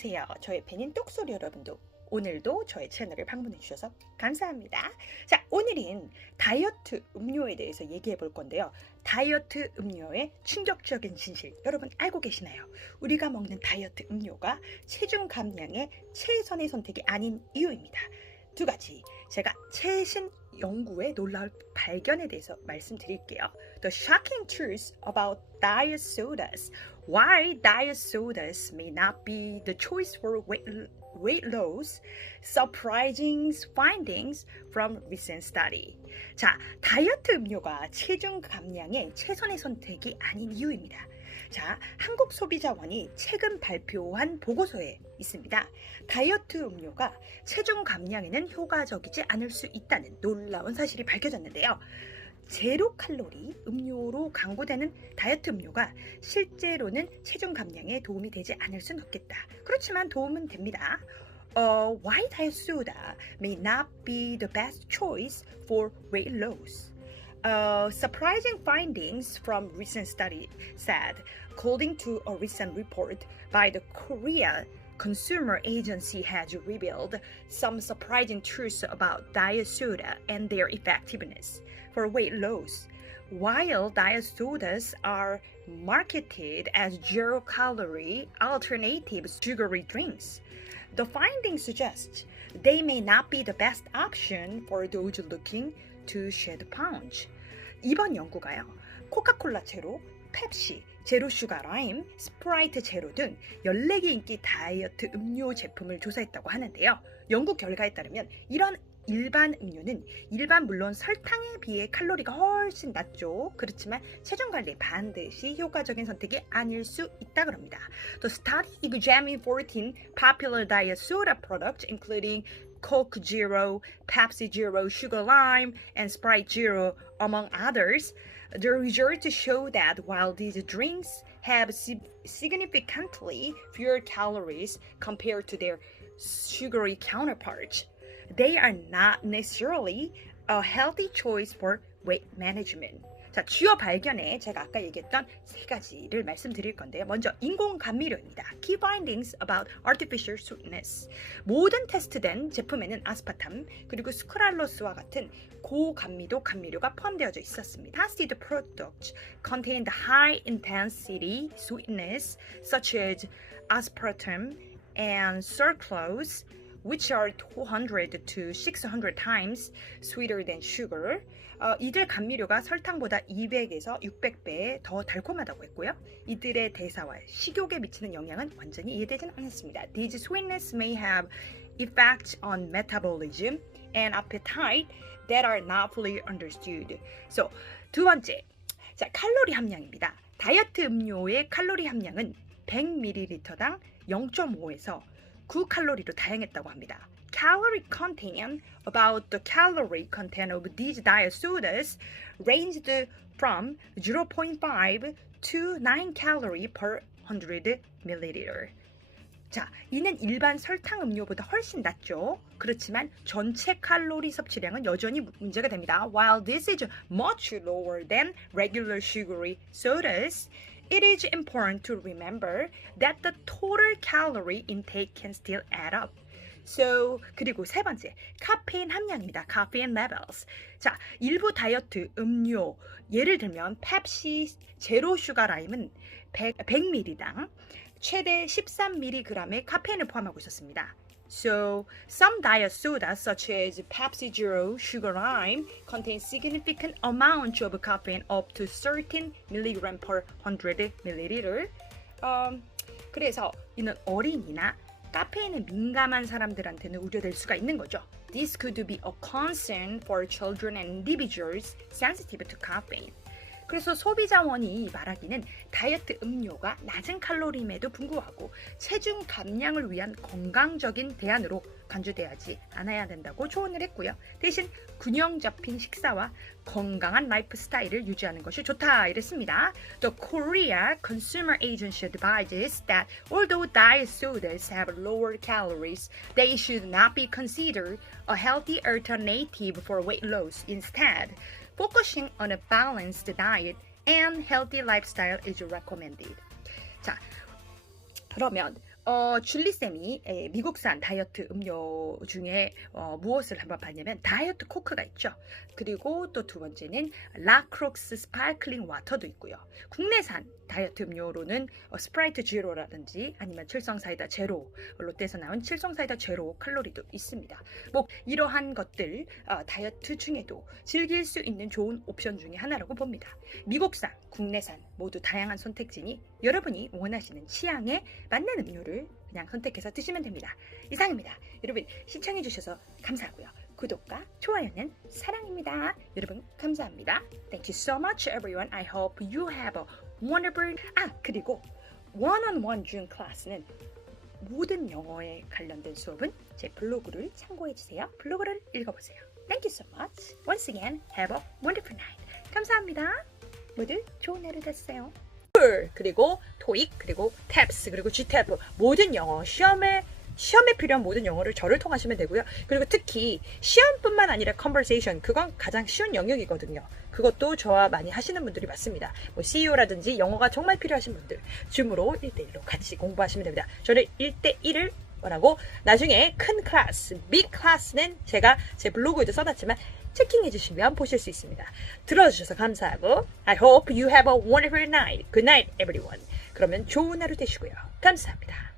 안녕하세요. 저의 팬인 똑소리 여러분도 오늘도 저의 채널을 방문해 주셔서 감사합니다. 자, 오늘은 다이어트 음료에 대해서 얘기해 볼 건데요. 다이어트 음료의 충격적인 진실 여러분 알고 계시나요? 우리가 먹는 다이어트 음료가 체중 감량의 최선의 선택이 아닌 이유입니다. 두 가지 제가 최신 연구의 놀라운 발견에 대해서 말씀드릴게요. The shocking truth about diet sodas. Why diet sodas may not be the choice for weight, weight loss. Surprising findings from recent study. 자, 다이어트 음료가 체중 감량의 최선의 선택이 아닌 이유입니다. 자, 한국소비자원이 최근 발표한 보고서에 있습니다. 다이어트 음료가 체중 감량에는 효과적이지 않을 수 있다는 놀라운 사실이 밝혀졌는데요. 제로 칼로리 음료로 광고되는 다이어트 음료가 실제로는 체중 감량에 도움이 되지 않을 수는 없겠다. 그렇지만 도움은 됩니다. Uh, why diet soda may not be the best choice for weight loss? Uh, surprising findings from recent study said, according to a recent report by the Korea Consumer Agency has revealed some surprising truths about diet soda and their effectiveness for weight loss. While diet sodas are marketed as zero calorie alternative sugary drinks, the findings suggest they may not be the best option for those looking to shed pounds. 이번 연구가요. 코카콜라 제로, 펩시, 제로 슈가 라임, 스프라이트 제로 등 14개 인기 다이어트 음료 제품을 조사했다고 하는데요. 연구 결과에 따르면 이런 일반 음료는 일반 물론 설탕에 비해 칼로리가 훨씬 낮죠. 그렇지만 체중 관리에 반드시 효과적인 선택이 아닐 수 있다 그럽니다. The study examined 14 popular diet soda products including Coke Zero, Pepsi Zero, Sugar Lime, and Sprite Zero, among others. The results show that while these drinks have si- significantly fewer calories compared to their sugary counterparts, they are not necessarily a healthy choice for weight management. 자, 주요 발견에 제가 아까 얘기했던 세 가지를 말씀드릴 건데요. 먼저 인공 감미료입니다. Key findings about artificial sweetness. 모든 테스트된 제품에는 아스파탐 그리고 스크랄로스와 같은 고감미도 감미료가 포함되어져 있었습니다. Tested products contained high intensity sweetness such as aspartame and sucralose which are 200 to 600 times sweeter than sugar. 어, 이들 감미료가 설탕보다 200에서 600배 더 달콤하다고 했고요. 이들의 대사와 식욕에 미치는 영향은 완전히 이해되지는 않았습니다. These sweetness may have effects on metabolism and appetite that are not fully understood. So, 두 번째, 자 칼로리 함량입니다. 다이어트 음료의 칼로리 함량은 100ml당 0.5에서 9칼로리로 다양했다고 합니다. Calorie content about the calorie content of these diet sodas ranged from 0.5 to 9 calorie per 100 milliliter. 자, 이는 일반 설탕 음료보다 훨씬 낮죠. 그렇지만 전체 칼로리 섭취량은 여전히 문제가 됩니다. While this is much lower than regular sugary sodas, it is important to remember that the total calorie intake can still add up. So, 그리고 세 번째, 카페인 함량입니다. caffeine levels. 자, 일부 다이어트 음료, 예를 들면 펩시 제로 슈가 라임은 100, 100ml당 최대 13mg의 카페인을 포함하고 있었습니다. So, some diet sodas such as Pepsi Zero Sugar Lime contain significant amounts of caffeine up to 13 mg per 100 ml. 음, 그래서 이는 어린이나 카페인에 민감한 사람들한테는 우려될 수가 있는 거죠. This could be a concern for children and individuals sensitive to caffeine. 그래서 소비자원이 말하기는 다이어트 음료가 낮은 칼로리임에도 불구하고 체중 감량을 위한 건강적인 대안으로 간주돼야지 않아야 된다고 조언을 했고요. 대신 균형 잡힌 식사와 건강한 라이프 스타일을 유지하는 것이 좋다 이랬습니다. The Korea Consumer Agency advises that although diet sodas have lower calories, they should not be considered a healthy alternative for weight loss. Instead, focusing on a balanced diet and healthy lifestyle is recommended. 자, 그러면 어, 줄리쌤이 에, 미국산 다이어트 음료 중에 어, 무엇을 한번 봤냐면 다이어트 코크가 있죠. 그리고 또 두 번째는 라크록스 스파클링 와터도 있고요. 국내산 다이어트 음료로는 어, 스프라이트 제로라든지 아니면 칠성사이다 제로, 롯데에서 나온 칠성사이다 제로 칼로리도 있습니다. 뭐 이러한 것들 어, 다이어트 중에도 즐길 수 있는 좋은 옵션 중에 하나라고 봅니다. 미국산, 국내산 모두 다양한 선택지니 여러분이 원하시는 취향에 맞는 음료를 그냥 선택해서 드시면 됩니다. 이상입니다. 여러분 시청해주셔서 감사하고요. 구독과 좋아요는 사랑입니다. 여러분 감사합니다. Thank you so much everyone. I hope you have a wonderful 아 그리고 one-on-one 중 클래스는 모든 영어에 관련된 수업은 제 블로그를 참고해주세요. 블로그를 읽어보세요. Thank you so much. Once again, have a wonderful night. 감사합니다. 모두 좋은 하루 되세요. 그리고 토익 그리고 탭스 그리고 GTF 모든 영어 시험에 시험에 필요한 모든 영어를 저를 통하시면 되고요. 그리고 특히 시험뿐만 아니라 conversation 그건 가장 쉬운 영역이거든요. 그것도 저와 많이 하시는 분들이 많습니다. 뭐 CEO라든지 영어가 정말 필요하신 분들 줌으로 1대1로 같이 공부하시면 됩니다. 저는 1대1을 원하고 나중에 큰 클래스, 빅 클래스는 제가 제 블로그에도 써놨지만 체킹해 주시면 보실 수 있습니다. 들어주셔서 감사하고 I hope you have a wonderful night. Good night everyone. 그러면 좋은 하루 되시고요. 감사합니다.